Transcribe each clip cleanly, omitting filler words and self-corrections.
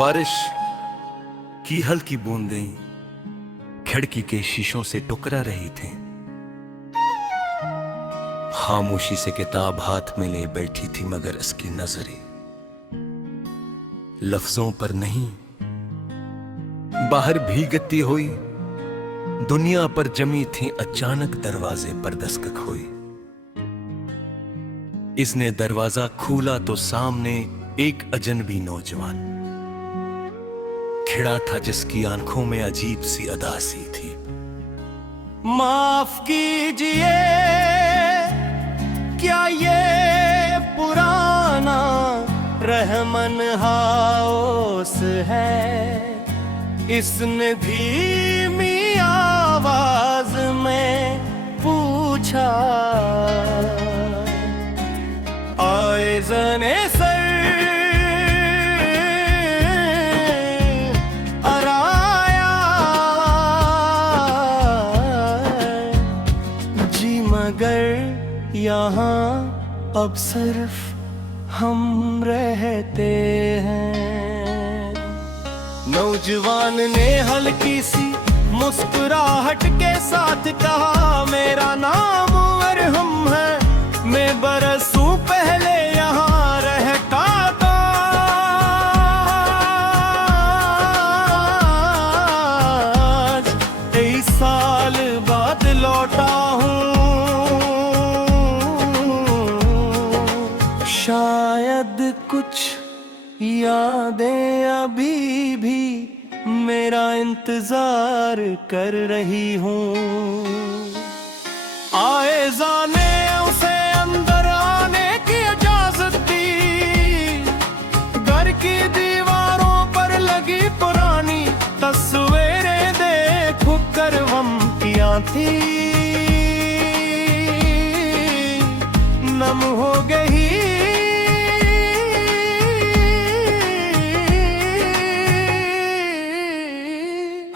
बारिश की हल्की बूंदें खिड़की के शीशों से टुकरा रही थीं। खामोशी से किताब हाथ में ले बैठी थी, मगर इसकी नजरें लफ्जों पर नहीं, बाहर भीगती हुई दुनिया पर जमी थी। अचानक दरवाजे पर दस्तक हुई। इसने दरवाजा खोला तो सामने एक अजनबी नौजवान खड़ा था, जिसकी आंखों में अजीब सी अदासी थी। माफ कीजिए, क्या ये पुराना रहमन हाउस है? इसने धीमी आवाज में पूछा। आए जने सर अराया जी, मगर यहाँ अब सिर्फ हम रहते हैं। नौजवान ने हल्की सी मुस्कुराहट के साथ कहा, मेरा नाम अरहम है, मैं बरसों पहले यहाँ रहता था। आज 23 साल बाद लौटा हूँ। शायद कुछ यादें अभी भी मेरा इंतजार कर रही हूँ। आए जाने उसे अंदर आने की इजाजत दी। घर की दीवारों पर लगी पुरानी तस्वीरें देख कर गम किया थी। नम हो गई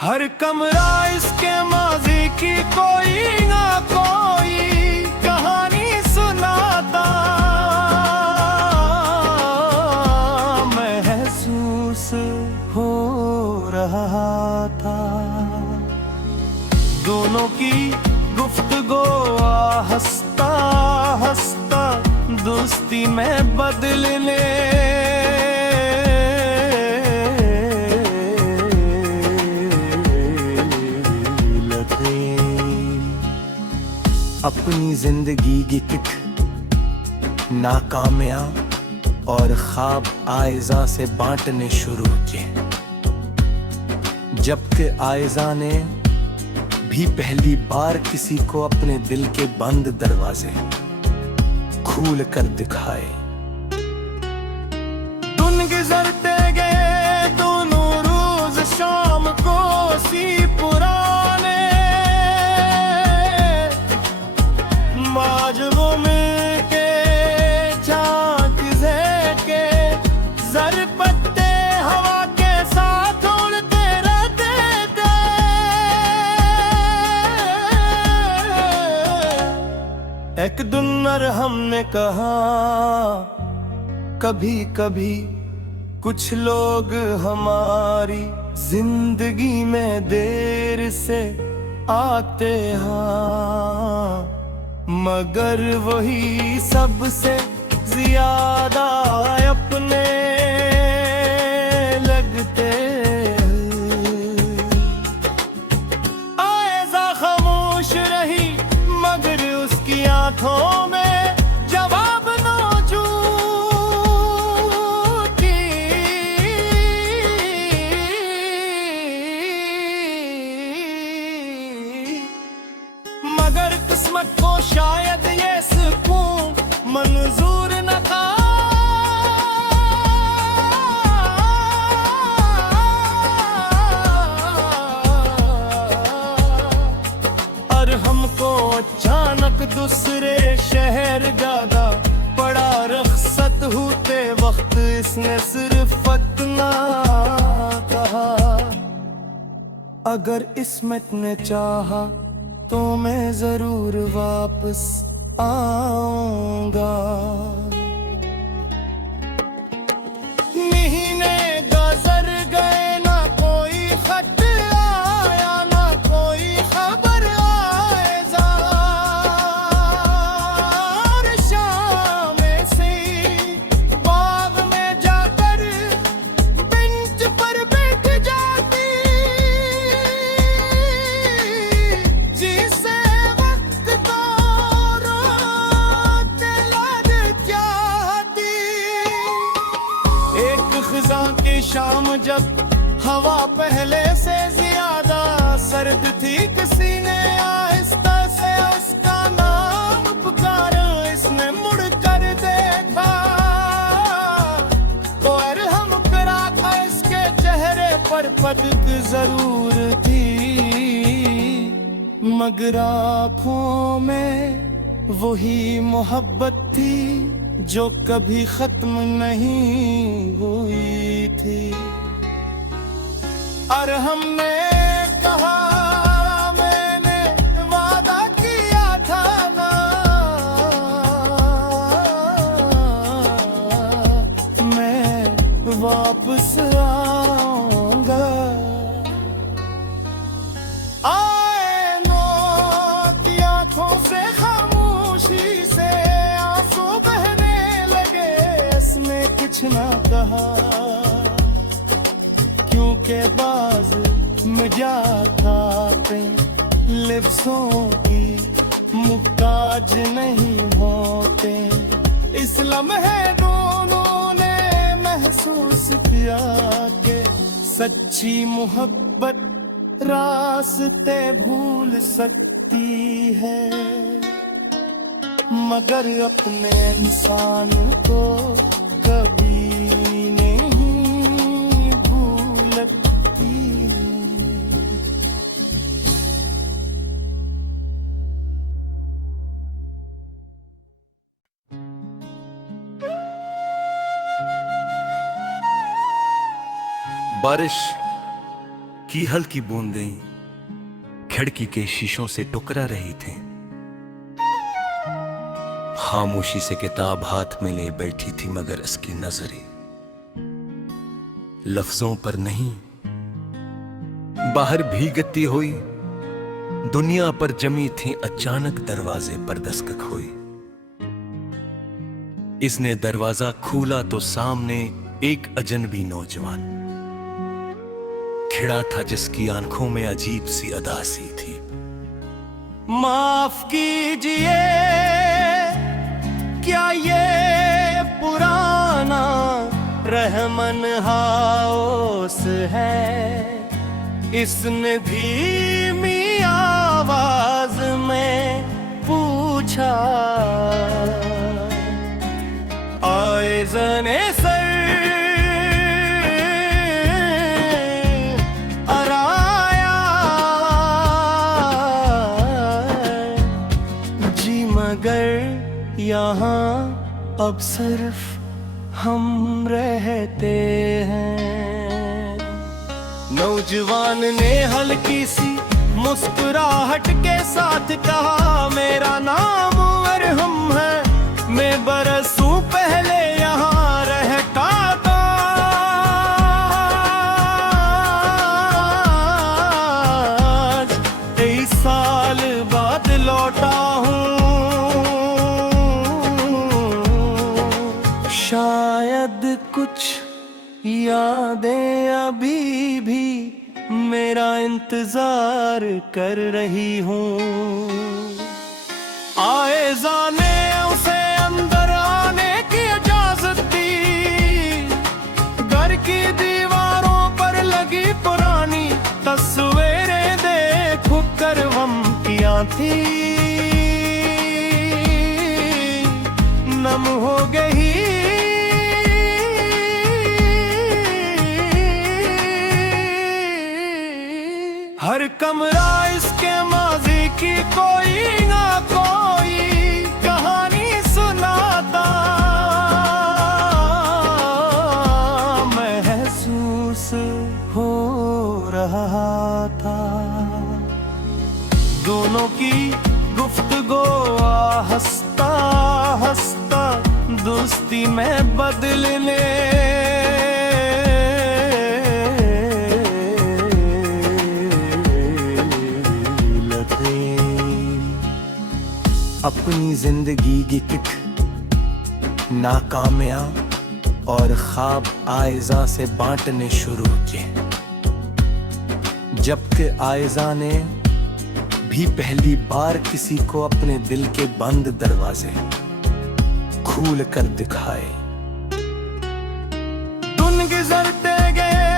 हर कमरा, इसके माजी की कोई ना कोई कहानी सुनाता। महसूस हो रहा था दोनों की गुफ्तगू हंसता हंसता दोस्ती में बदलने अपनी जिंदगी की किक नाकामयाब और ख्वाब आयजा से बांटने शुरू किए। जबकि आयजा ने भी पहली बार किसी को अपने दिल के बंद दरवाजे खोल कर दिखाए। दिन गुजरते गए दोनों रोज शाम को सी पुराने आज वो मिलके झांकते के जर पत्ते हवा के साथ उड़ते रहते थे। एक दिन अरहम ने कहा, कभी कभी कुछ लोग हमारी जिंदगी में देर से आते हैं, मगर वही सबसे ज्यादा अपने लगते। आयजा खामोश रही, मगर उसकी आंखों में जवाब मौजूद थी। मगर किस्मत को शायद ये सुकून मंजूर न था। और हमको अचानक दूसरे शहर जाना पड़ा। रुखसत होते वक्त इसने सिर्फ इतना कहा, अगर किस्मत ने चाहा तो मैं जरूर वापस आऊंगा। महीने गुजर शाम जब हवा पहले से ज्यादा सर्द थी, किसी ने आहिस्ता से उसका नाम पुकारा। इसने मुड़ कर देखा तो अरहम मुकरा था, इसके चेहरे पर पदक जरूर थी, मगर आँखों में वही मोहब्बत थी जो कभी खत्म नहीं हुई थी। और हमने कहा मैंने वादा किया था ना, मैं वापस आऊंगा। आए नो की आंखों से खामोशी से आंसू बहने लगे, इसने कुछ ना कहा क्योंकि बाज मजाका पे लिफ्सों की मुकाज नहीं होते। इस लम्हे दोनों ने महसूस किया कि सच्ची मोहब्बत रास्ते भूल सकती है, मगर अपने इंसान को कभी बारिश की हल्की बूंदें खिड़की के शीशों से टकरा रही थीं। खामोशी से किताब हाथ में ले बैठी थी, मगर इसकी नजरें लफ्जों पर नहीं, बाहर भीगती हुई दुनिया पर जमी थी। अचानक दरवाजे पर दस्तक हुई। इसने दरवाजा खोला तो सामने एक अजनबी नौजवान खड़ा था, जिसकी आंखों में अजीब सी अदासी थी। माफ कीजिए, क्या ये पुराना रहमन हाउस है? इसने धीमी आवाज में पूछा। आए जने सर अराया जी, मगर यहाँ अब सिर्फ हम रहते हैं। नौजवान ने हल्की सी मुस्कुराहट के साथ कहा, मेरा नाम अरहम है, मैं बरसों पहले यहाँ रहता था। कई साल बाद लौटा हूँ, शायद कुछ यादें अभी भी मेरा इंतजार कर रही हूँ। आए जाने उसे अंदर आने की इजाजत दी। घर की दीवारों पर लगी पुरानी तस्वीरें देख कर गम किया थी, नम हो गई। हर कमरा इसके माजी की कोई ना कोई कहानी सुनाता। महसूस हो रहा था दोनों की गुफ्तगू हंसता हंसता दोस्ती में बदलने अपनी जिंदगी की किक नाकामयाब और ख्वाब आयजा से बांटने शुरू किए, जबकि आयजा ने भी पहली बार किसी को अपने दिल के बंद दरवाजे खोल कर दिखाए। दिन गुजरते गए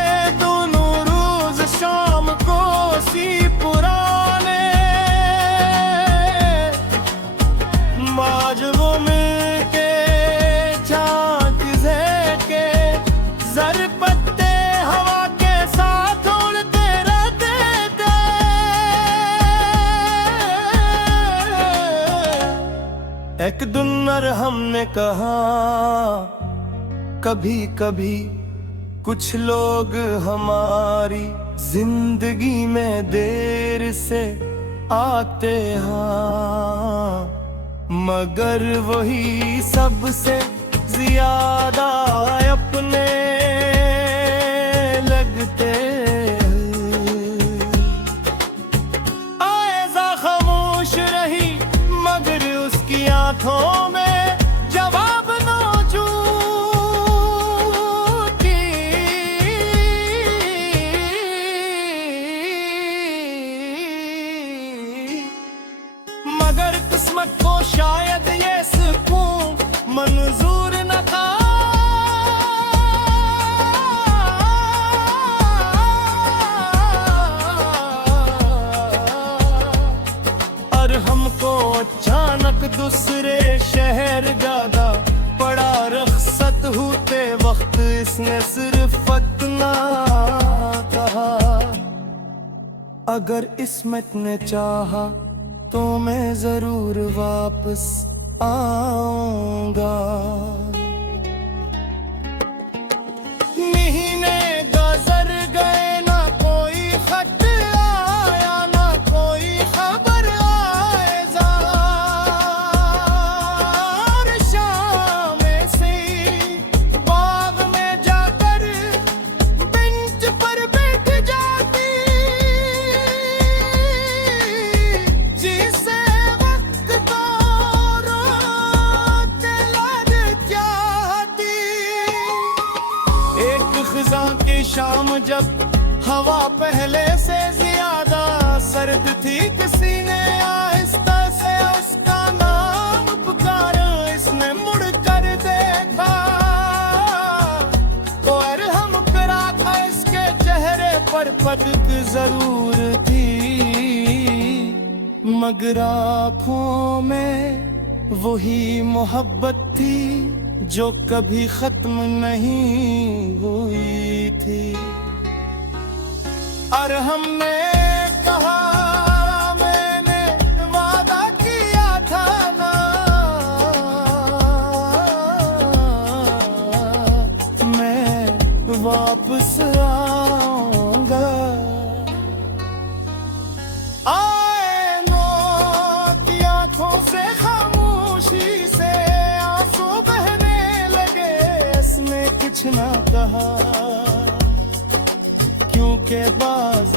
दिन हमने कहा कभी कभी कुछ लोग हमारी जिंदगी में देर से आते हैं, मगर वही सबसे ज्यादा अपने लगते आएज़ा खामोश रही मगर उसकी आंखों में जवाब मौजूद थी। मगर किस्मत को शायद ये सुकून मंजूर न था। और हमको अचानक दूसरे शहर जादा पड़ा रख्सत होते वक्त इसने सिर्फ इतना कहा, अगर किस्मत ने चाहा तो मैं जरूर वापस आऊंगा। महीने गुजर गए ना कोई खत आया ना कोई खबर आएज़ा। शाम से बाग में जाकर बेंच पर बैठ जाती, जिसे वक्त को रोक लग जाती। एक खिज़ां की शाम जब हवा पहले से ज्यादा सर्द थी, किसी ने आहिस्ता से उसका नाम पुकारा। इसने मुड़ कर देखा तो हम करा था, इसके चेहरे पर पलक जरूर थी, मगर आँखों में वही मोहब्बत थी जो कभी खत्म नहीं हुई थी। और हमने कहा मैंने वादा किया था ना, मैं वापस आऊंगा। आए नो की आंखों से खामोशी से आंसू बहने लगे, इसने कुछ ना कहा क्योंकि बाज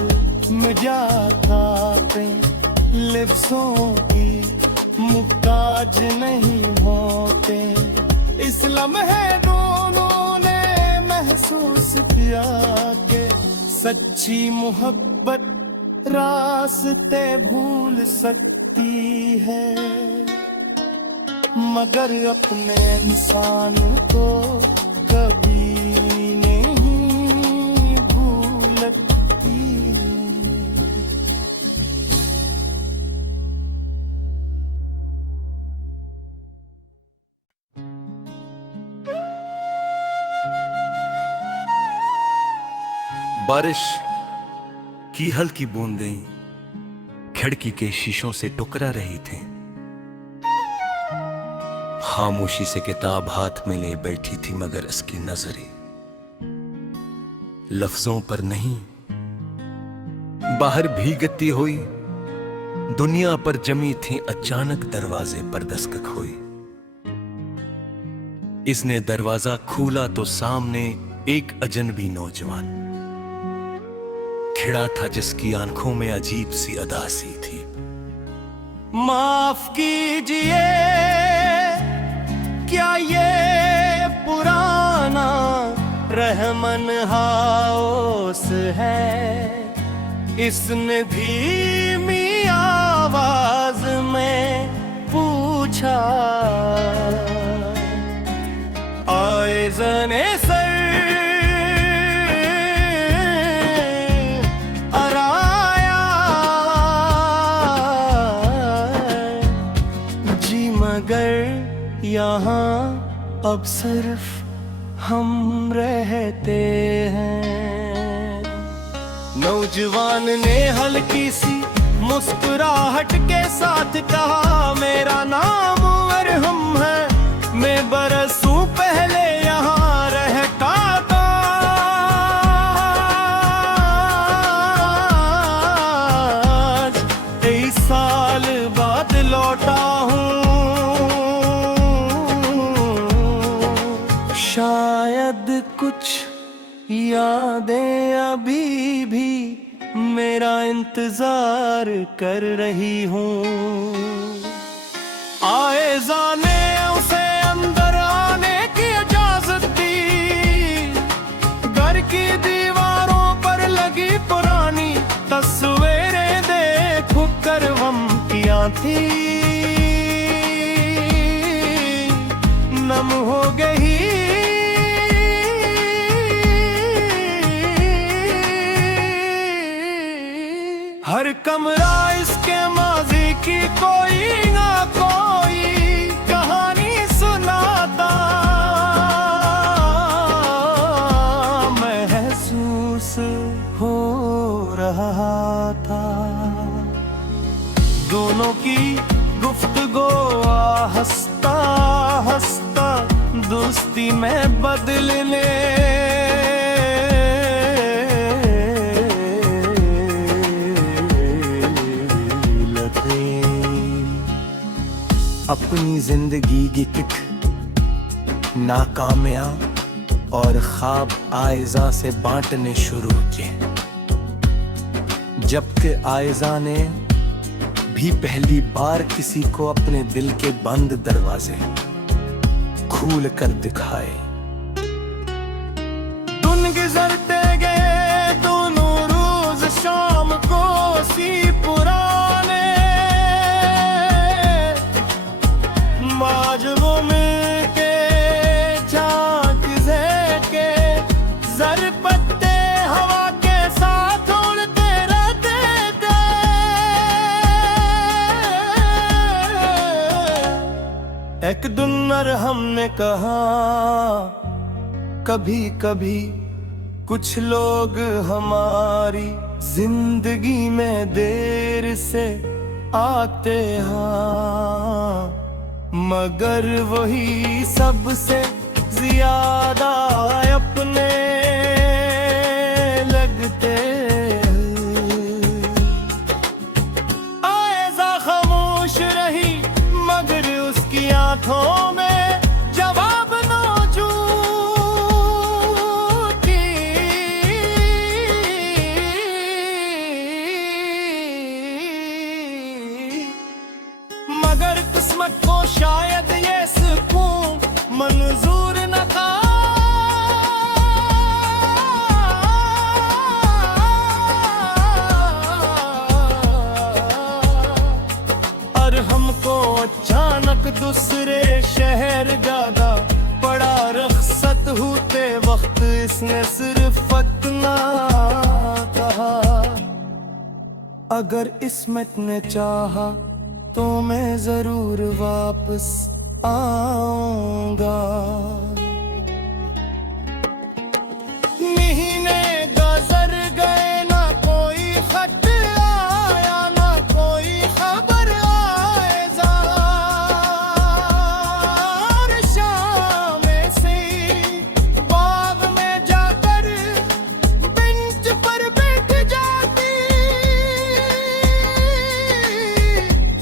में जाता लिफ्ज़ों की मुहताज नहीं होते। इस लम्हे दोनों ने महसूस किया कि सच्ची मोहब्बत रास्ते भूल सकती है, मगर अपने इंसान को कभी बारिश की हल्की बूंदें खिड़की के शीशों से टकरा रही थीं। खामोशी से किताब हाथ में ले बैठी थी, मगर इसकी नजरें लफ्जों पर नहीं, बाहर भीगती हुई दुनिया पर जमी थी। अचानक दरवाजे पर दस्तक हुई। इसने दरवाजा खोला तो सामने एक अजनबी नौजवान खड़ा था, जिसकी आंखों में अजीब सी उदासी थी। माफ कीजिए, क्या ये पुराना रहमन हाउस है? इसने धीमी आवाज में पूछा। आए जने सर अराया जी, मगर यहाँ अब सिर्फ हम रहते हैं। नौजवान ने हल्की सी मुस्कुराहट के साथ कहा मेरा नाम अरहम है, मैं बरसों पहले यहाँ रहता था। आज 23 साल बाद लौटा हूँ, शायद कुछ यादें अभी भी मेरा इंतजार कर रही हूँ। आयज़ा ने उसे अंदर आने की इजाजत दी, घर की दीवारों पर लगी पुरानी तस्वीरें देख कर गम किया थी, नम हो गई हर कमरा इसके माजी की कोई ना कोई कहानी सुनाता। महसूस हो रहा था दोनों की गुफ्तगू हंसता हंसता दोस्ती में बदलने अपनी जिंदगी की किक नाकामयाब और ख्वाब आयज़ा से बांटने शुरू किए, जबकि आयज़ा ने भी पहली बार किसी को अपने दिल के बंद दरवाजे खोल कर दिखाए। दिन गुजरते गए दोनों रोज शाम को सी पुराने, आज वो मिलके झांकते के जर पत्ते हवा के साथ उड़ते रहते थे। एक दिन अरहम ने कहा कभी कभी कुछ लोग हमारी जिंदगी में देर से आते हैं, मगर वही सबसे ज्यादा अपने लगते। आयज़ा खामोश रही मगर उसकी आंखों में जवाब मौजूद थी। मगर किस्मत को शायद ये सुकून मंजूर न था। और हमको अचानक दूसरे शहर जाना पड़ा, रुखसत होते वक्त इसने सिर्फ इतना कहा, अगर किस्मत ने चाहा तो मैं जरूर वापस आऊंगा। महीने गुजर गए ना कोई खत आया ना कोई खबर आयज़ा, और शाम से बाग में जाकर बेंच पर बैठ जाती,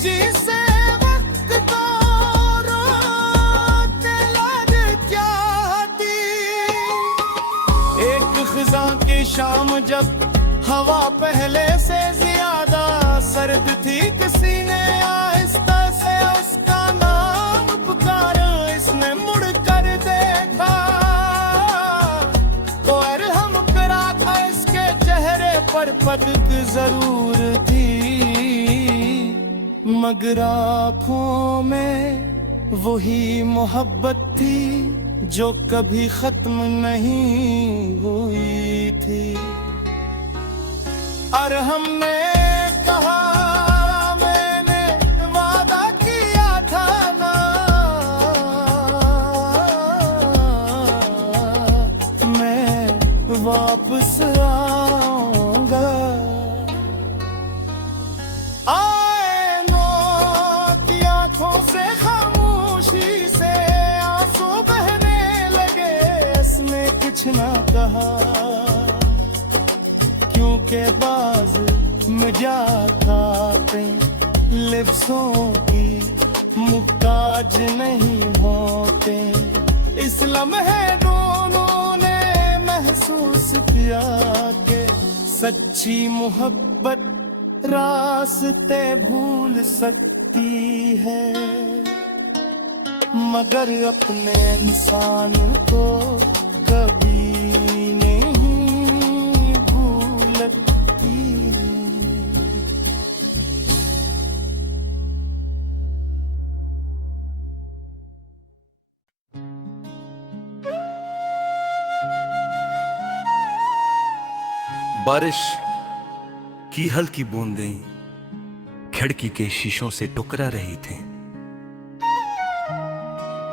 जिसे वक्त को रोते लग जाती। एक खिज़ां की शाम जब हवा पहले से ज्यादा सर्द थी, किसी ने आहिस्ता से उसका नाम पुकारा। इसने मुड़ कर देखा तो अरहम करा था, इसके चेहरे पर पदक जरूर थी, मगर आँखों में वही मोहब्बत थी जो कभी खत्म नहीं हुई थी। और हमने कहा मैंने वादा किया था ना, मैं वापस आऊंगा। ना कहा, क्योंकि बाज मजाक खाते लिफ्ज़ों की मुहताज नहीं होते। इस लम्हे दोनों ने महसूस किया कि सच्ची मोहब्बत रास्ते भूल सकती है, मगर अपने इंसान को कभी नहीं भूलती। बारिश की हल्की बूंदें खिड़की के शीशों से टकरा रही थीं।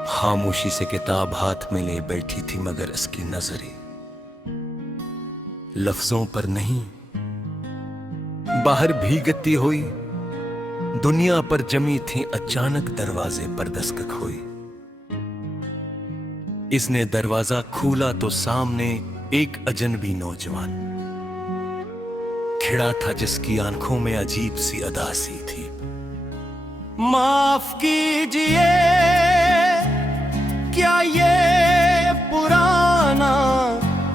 खामोशी से किताब हाथ में ले बैठी थी, मगर इसकी नजरें लफ्जों पर नहीं, बाहर भीगती हुई दुनिया पर जमी थी। अचानक दरवाजे पर दस्तक हुई। इसने दरवाजा खोला तो सामने एक अजनबी नौजवान खड़ा था, जिसकी आंखों में अजीब सी अदासी थी। माफ कीजिए, क्या ये पुराना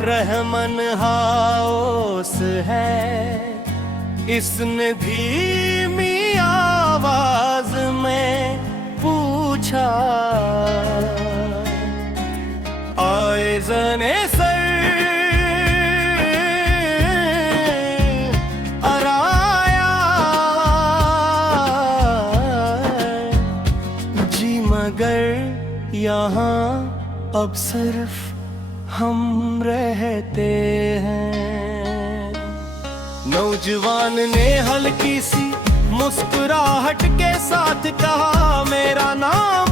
रहमन हाउस है? इसने धीमी आवाज में पूछा। आए जने सर अराया जी, मगर यहाँ अब सिर्फ हम रहते हैं। नौजवान ने हल्की सी मुस्कुराहट के साथ कहा, मेरा नाम